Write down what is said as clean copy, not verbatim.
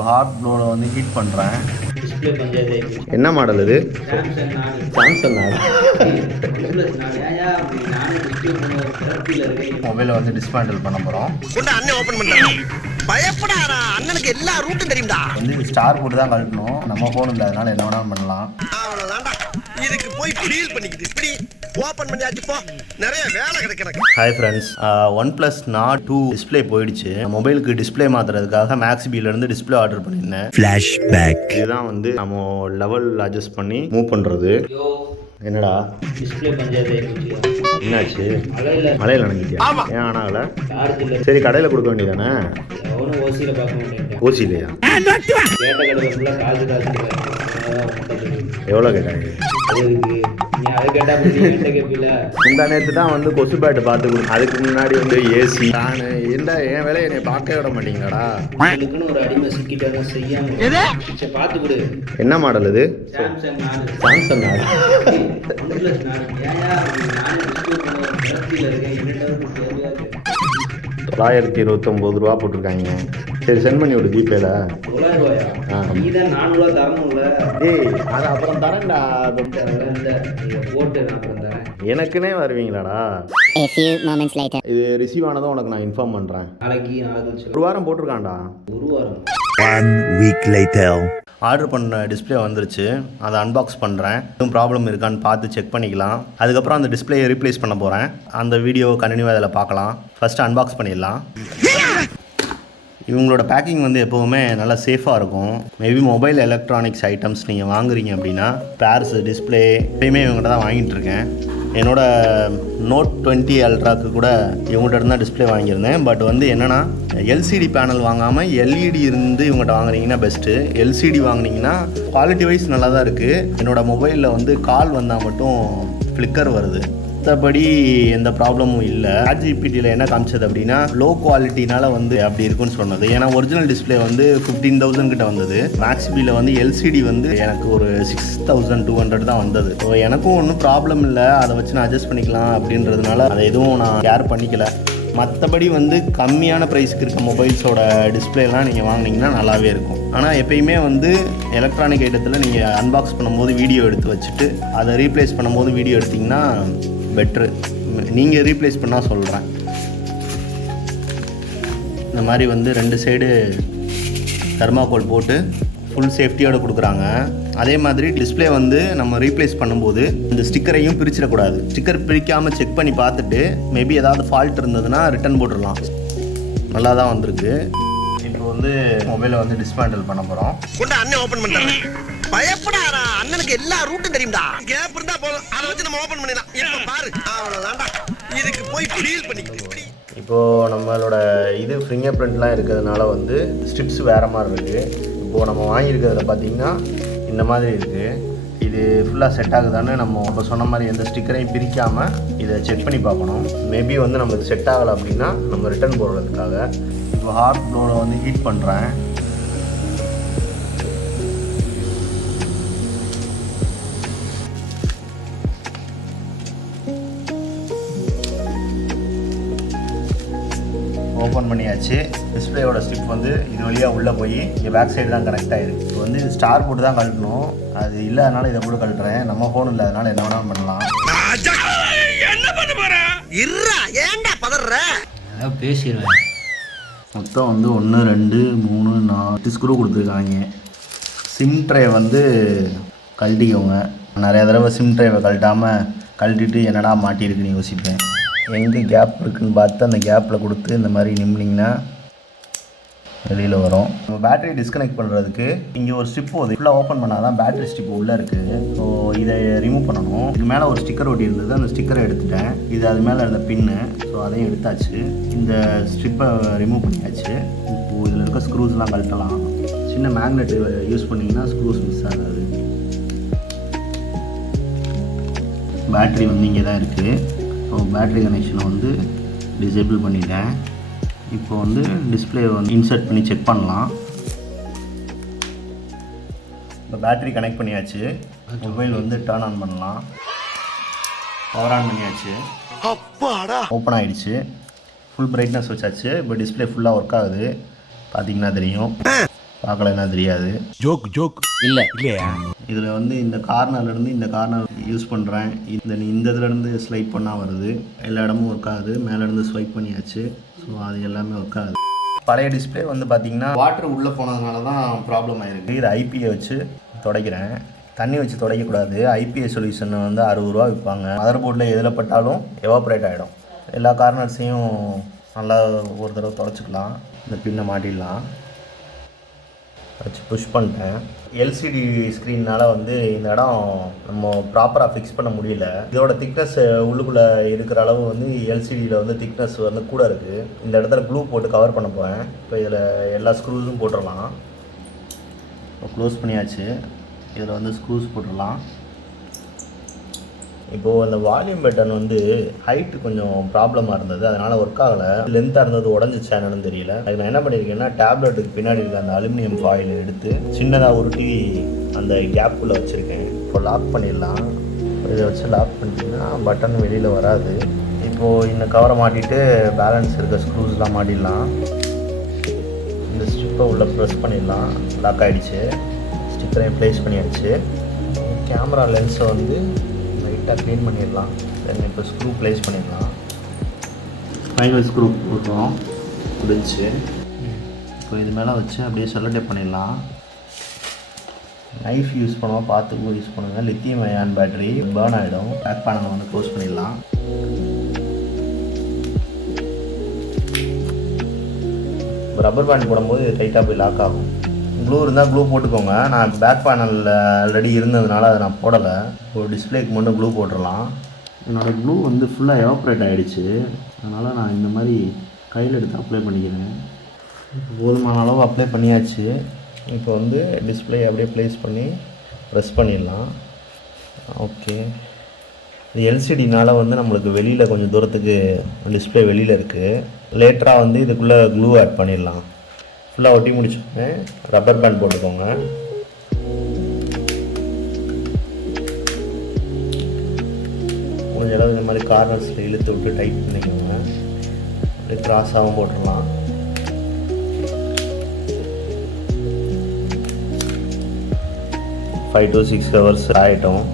இப்போ ஹாட் ப்ளோவில் வந்து ஹீட் பண்ணுறேன். டிஸ்பிளே பஞ்சாயத்து. என்ன மாடல் இது? சாம்சங் நாடு. சாம்சங் நாடு. மொபைலை வந்து டிஸ்மேண்டில் பண்ண போகிறோம். அண்ணன் ஓபன் பண்ணுறேன். பயப்படாரா, அண்ணனுக்கு எல்லா ரூட்டும் தெரியும்டா. வந்து ஸ்டார் போட்டு தான் கழட்டணும். நம்ம ஃபோன் இல்லை, அதனால என்ன வேணாலும் பண்ணலாம். அவ்வளோதான்டா. இதுக்கு போய் ஃபீல் பண்ணிக்கிட்டு இப்படி ஓப்பன் பண்ணியாச்சு போ, நிறைய வேலை கிடைக்கிறேன். Hi friends, OnePlus Nord 2 display போயிடுச்சு. மொபைலுக்கு டிஸ்பிளே மாற்றுறதுக்காக மேக்ஸிபிலேருந்து டிஸ்பிளே ஆர்டர் பண்ணியிருந்தேன். ஃப்ளாஷ்பேக் இதுதான் வந்து நம்ம லெவல் அட்ஜஸ்ட் பண்ணி மூவ் பண்ணுறது. என்னடா டிஸ்பிளே பஞ்சாயத்து. என்னாச்சு? மழையில் நினைக்கிட்டியா? ஏன் ஆனால? சரி, கடையில் கொடுக்க வேண்டியதானே? அவனும் ஓசியில் பார்க்க வேண்டியது. ஓசிலையா? கேட்ட கடை ஃபுல்லாக காசு எவ்வளோ கேட்டாங்க? இந்த நேற்று தான் வந்து கொசு பேட்டு பார்த்து, அதுக்கு முன்னாடி வந்து ஏசி ஃபேனு. என்ன என் வேலையை என்னை பார்க்க விட மாட்டீங்களாடா? ஒரு அடிமை சிக்கிட்ட செய்யாம பார்த்து கொடு. என்ன மாடல் இது? சாம்சங் நாடு. சாம்சங் நாடு. $929 போட்டிருக்காங்க. சரி, சென்ட் பண்ணி விடு ஜிபேல. ஏய், அது அப்புறம் தரேன்டா. எனக்குன்னே வருவீங்களாடா? இது ரிசீவ் ஆனதும் உனக்கு நான் இன்ஃபார்ம் பண்ணுறேன். ஒரு வாரம் போட்டிருக்கான்டா. ஒரு வாரம். 1 week later. ஆர்டர் பண்ண டிஸ்பிளே வந்துருச்சு. அதை அன்பாக்ஸ் பண்ணுறேன். எதுவும் ப்ராப்ளம் இருக்கான்னு பார்த்து செக் பண்ணிக்கலாம். அதுக்கப்புறம் அந்த டிஸ்பிளேயை ரீப்ளேஸ் பண்ண போகிறேன். அந்த வீடியோ கண்டினியூவாக அதில் பார்க்கலாம். ஃபஸ்ட்டு அன்பாக்ஸ் பண்ணிடலாம். இவங்களோட பேக்கிங் வந்து எப்போவுமே நல்லா சேஃபாக இருக்கும். மேபி மொபைல் எலக்ட்ரானிக்ஸ் ஐட்டம்ஸ் நீங்கள் வாங்குறீங்க அப்படின்னா பேர்ஸ் டிஸ்பிளே எப்பயுமே இவங்கள்ட்ட தான் வாங்கிட்டு இருக்கேன். என்னோட Note 20 Ultraக்கு கூட இவங்கள்ட்ட தான் டிஸ்பிளே வாங்கியிருந்தேன். பட் வந்து என்னென்னா, எல்சிடி பேனல் வாங்காமல் எல்இடி இருந்து இவங்கள்ட்ட வாங்குனீங்கன்னா பெஸ்ட்டு. எல்சிடி வாங்கினீங்கன்னா குவாலிட்டி வைஸ் நல்லா தான் இருக்குது. என்னோடய மொபைலில் வந்து கால் வந்தால் மட்டும் ஃப்ளிக்கர் வருது. மற்றபடி எந்த ப்ராப்ளமும் இல்லை. ChatGPTயில் என்ன காமிச்சது அப்படின்னா லோ குவாலிட்டினால வந்து அப்படி இருக்குன்னு சொன்னது. ஏன்னா ஒரிஜினல் டிஸ்பிளே வந்து 15,000 கிட்ட வந்தது. மேக்ஸிபியில் வந்து எல்சிடி வந்து எனக்கு ஒரு 6,200 தான் வந்தது. ஸோ எனக்கும் ஒன்றும் ப்ராப்ளம் இல்லை, அதை வச்சு நான் அட்ஜஸ்ட் பண்ணிக்கலாம் அப்படின்றதுனால அதை எதுவும் நான் கேர் பண்ணிக்கல. மற்றபடி வந்து கம்மியான ப்ரைஸுக்கு இருக்க மொபைல்ஸோட டிஸ்பிளேலாம் நீங்கள் வாங்கினீங்கன்னா நல்லாவே இருக்கும். ஆனால் எப்பயுமே வந்து எலக்ட்ரானிக் ஐட்டத்தில் நீங்கள் அன்பாக்ஸ் பண்ணும்போது வீடியோ எடுத்து வச்சுட்டு அதை ரீப்ளேஸ் பண்ணும்போது வீடியோ எடுத்திங்கன்னா பெட்ரு. நீங்கள் ரீப்ளேஸ் பண்ணால் சொல்கிறேன். இந்த மாதிரி வந்து 2 சைடு தெர்மாக்கோல் போட்டு ஃபுல் சேஃப்டியோடு கொடுக்குறாங்க. அதே மாதிரி டிஸ்பிளே வந்து நம்ம ரீப்ளேஸ் பண்ணும்போது இந்த ஸ்டிக்கரையும் பிரிச்சிடக்கூடாது. ஸ்டிக்கர் பிரிக்காமல் செக் பண்ணி பார்த்துட்டு மேபி ஏதாவது ஃபால்ட் இருந்ததுன்னா ரிட்டன் போட்டுடலாம். நல்லா தான் வந்திருக்கு. இப்போ வந்து மொபைலை வந்து டிஸ்மேண்டில் பண்ண போகிறோம். அண்ணன் ஓப்பன் பண்ணுறேன். பயப்படாரா, அண்ணனுக்கு எல்லா ரூட்டும் தெரியும்டா. கேப் இருந்தா போதும், அதை வச்சு நம்ம ஓபன் பண்ணிடலாம். இப்போ பாரு, அவ்வளவுதான்டா. இதுக்கு போய் ஃபீல் பண்ணிக்கிட்டு இப்போது நம்மளோட இது ஃபிங்கர் பிரிண்ட்லாம் இருக்கிறதுனால வந்து ஸ்ட்ரிப்ஸ் வேறு மாதிரி இருக்குது. இப்போது நம்ம வாங்கியிருக்கிறதுல பார்த்திங்கன்னா இந்த மாதிரி இருக்குது. இது ஃபுல்லாக செட் ஆகுதான்னு நம்ம இப்போ சொன்ன மாதிரி எந்த ஸ்டிக்கரையும் பிரிக்காமல் இதை செக் பண்ணி பார்க்கணும். மேபி வந்து நம்மளுக்கு செட் ஆகலை அப்படின்னா நம்ம ரிட்டர்ன் போடுறதுக்காக இப்போ ஹாட் ப்ளோவில் வந்து ஹீட் பண்ணுறேன். ஓப்பன் பண்ணியாச்சு. டிஸ்பிளேயோட ஸ்டிப் வந்து இது வழியாக உள்ளே போய் இங்கே பேக் சைடு தான் கனெக்ட் ஆகிருக்கு. இப்போ வந்து ஸ்டார் போட்டு தான் கழட்டணும். அது இல்லை, அதனால் இதை கூட கழட்டுறேன். நம்ம ஃபோன் இல்லை, அதனால் என்ன வேணாலும் பண்ணலாம். என்ன பண்ண போகிறேன்? ஏன்டா பதற? பேசிடுவேன். மொத்தம் வந்து 1 2 3 4 ஸ்க்ரூ கொடுத்துருக்காங்க. சிம் ட்ரே வந்து கழட்டிக்கோங்க. நிறைய தடவை சிம் ட்ரேவை கழட்டிட்டு என்னடா மாட்டியிருக்குன்னு யோசிப்பேன். எங்கே கேப் இருக்குதுன்னு பார்த்து அந்த கேப்பில் கொடுத்து இந்த மாதிரி நிம்மிங்கன்னா வெளியில் வரும். நம்ம பேட்டரி டிஸ்கனெக்ட் பண்ணுறதுக்கு இங்கே ஒரு ஸ்டிப் போகுது. ஃபுல்லாக ஓப்பன் பண்ணால் தான் பேட்டரி ஸ்டிப் உள்ளே இருக்குது. ஸோ இதை ரிமூவ் பண்ணணும். இதுக்கு மேலே ஒரு ஸ்டிக்கர் ஒட்டி இருந்தது, அந்த ஸ்டிக்கரை எடுத்துட்டேன். இது அது மேலே இருந்த பின்னு, ஸோ அதையும் எடுத்தாச்சு. இந்த ஸ்ட்ரிப்பை ரிமூவ் பண்ணியாச்சு. இப்போது இதில் இருக்க ஸ்க்ரூஸ்லாம் கழட்டலாம். சின்ன மேக்னெட் யூஸ் பண்ணிங்கன்னா ஸ்க்ரூஸ் மிஸ் ஆகாது. பேட்டரி வந்து இங்கே தான் இருக்குது. ஸோ பேட்டரி கனெக்ஷனை வந்து டிசேபிள் பண்ணிட்டேன். இப்போ வந்து டிஸ்பிளே வந்து இன்சர்ட் பண்ணி செக் பண்ணலாம். இப்போ பேட்டரி கனெக்ட் பண்ணியாச்சு. மொபைல் வந்து டர்ன் ஆன் பண்ணலாம். பவர் ஆன் பண்ணியாச்சு. ஓப்பன் ஆகிடுச்சு. ஃபுல் பிரைட்னஸ் வச்சாச்சு. இப்போ டிஸ்பிளே ஃபுல்லாக ஒர்க் ஆகுது. பார்த்தீங்கன்னா தெரியும். பார்க்கலன்னா தெரியாது. இல்லை இதில் வந்து இந்த கார்னர்லேருந்து இந்த கார்னர் யூஸ் பண்ணுறேன். இந்த இதுலேருந்து ஸ்வைப் பண்ணால் வருது. எல்லா இடமும் ஒர்க் ஆகுது. மேலேருந்து ஸ்வைப் பண்ணியாச்சு. ஸோ அது எல்லாமே ஒர்க் ஆகுது. பழைய டிஸ்பிளே வந்து பார்த்திங்கன்னா வாட்டர் உள்ளே போனதுனால தான் ப்ராப்ளம் ஆகிருக்கு. இது ஐபியை வச்சு துடைக்கிறேன். தண்ணி வச்சு துடைக்கக்கூடாது. ஐபிஏ சொல்யூஷன் வந்து 60 ரூபா விற்பாங்க. மதர் போர்டில் எதில் பட்டாலும் எவாப்ரேட் ஆகிடும். எல்லா கார்னர்ஸையும் நல்லா ஒரு தடவை துடைச்சிக்கலாம். இந்த பின்னை மாட்டிடலாம். வச்சு புஷ் பண்ணிட்டேன். எல்சிடி ஸ்க்ரீனால் வந்து இந்த இடம் நம்ம ப்ராப்பராக ஃபிக்ஸ் பண்ண முடியல. இதோட திக்னஸ் உள்ளுக்குள்ளே இருக்கிற அளவு வந்து எல்சிடியில் வந்து திக்னஸ் வந்து கூட இருக்குது. இந்த இடத்துல க்ளூ போட்டு கவர் பண்ண போகிறேன். இப்போ இதில் எல்லா ஸ்க்ரூஸும் போட்டுடலாம். இப்போ க்ளோஸ் பண்ணியாச்சு. இதில் வந்து ஸ்க்ரூஸ் போட்டுடலாம். இப்போது அந்த வால்யூம் பட்டன் வந்து ஹைட்டு கொஞ்சம் ப்ராப்ளமாக இருந்தது. அதனால் ஒர்க் ஆகலை. லென்த்தாக இருந்தது உடஞ்சிச்சா என்னன்னு தெரியல. அதுக்கு நான் என்ன பண்ணியிருக்கேன்னா டேப்லெட்டுக்கு பின்னாடி இருக்க அந்த அலுமினியம் ஃபாயில் எடுத்து சின்னதாக உருட்டி அந்த கேப்புக்குள்ளே வச்சுருக்கேன். இப்போ லாக் பண்ணிடலாம். இதை வச்சு லாக் பண்ணிட்டீங்கன்னா பட்டன் வெளியில் வராது. இப்போது இந்த கவரை மாட்டிட்டு பேலன்ஸ் இருக்க ஸ்க்ரூஸ்லாம் மாட்டிடலாம். இந்த ஸ்ட்ரிப்பை உள்ளே ப்ரெஸ் பண்ணிடலாம். லாக் ஆகிடுச்சு. ஸ்டிக்கரையும் ப்ளேஸ் பண்ணியாச்சு. கேமரா லென்ஸை வந்து லைட்டாக க்ளீன் பண்ணிடலாம். தென் இப்போ ஸ்க்ரூ ப்ளேஸ் பண்ணிடலாம். ஃபைனல் ஸ்க்ரூ போட்டோம் முடிஞ்சு. இப்போ இது மேலே வச்சு அப்படியே செல்லோ டேப் பண்ணிடலாம். நைஃப் யூஸ் பண்ணுவோம், பார்த்து யூஸ் பண்ணுங்கள். லித்தியம் அயான் பேட்டரி பேர்ன் ஆகிடும். பேக் பேனலை வந்து க்ளோஸ் பண்ணிடலாம். ரப்பர் பேண்ட் போடும்போது டைட்டாக போய் லாக் ஆகும். க்ளூ இருந்தால் க்ளூ போட்டுக்கோங்க. நான் பேக் பேனலில் ஆல்ரெடி இருந்ததுனால அதை நான் போடலை. ஒரு டிஸ்பிளேக்கு மட்டும் க்ளூ போட்டுடலாம். என்னோடய க்ளூ வந்து ஃபுல்லாக எவாப்ரேட் ஆகிடுச்சு. அதனால் நான் இந்த மாதிரி கையில் எடுத்து அப்ளை பண்ணிக்கிறேன். போதுமான அளவு அப்ளை பண்ணியாச்சு. இப்போ வந்து டிஸ்பிளே அப்படியே ப்ளேஸ் பண்ணி ப்ரெஸ் பண்ணிடலாம். ஓகே. இது எல்சிடினால் வந்து நம்மளுக்கு வெளியில் கொஞ்சம் தூரத்துக்கு டிஸ்பிளே வெளியில் இருக்குது. லேட்டராக வந்து இதுக்குள்ளே க்ளூ ஆட் பண்ணிடலாம். ஃபுல்லாக ஒட்டி முடிச்சோடனே ரப்பர் பேண்ட் போட்டுக்கோங்க. முடிஞ்ச அளவு இந்த மாதிரி கார்னர்ஸில் இழுத்து விட்டு டைட் பண்ணிக்கோங்க. அப்படியே கிராஸாகவும் போட்டுடலாம். ஃபைவ் to 6 hours ஆகிட்டோம்.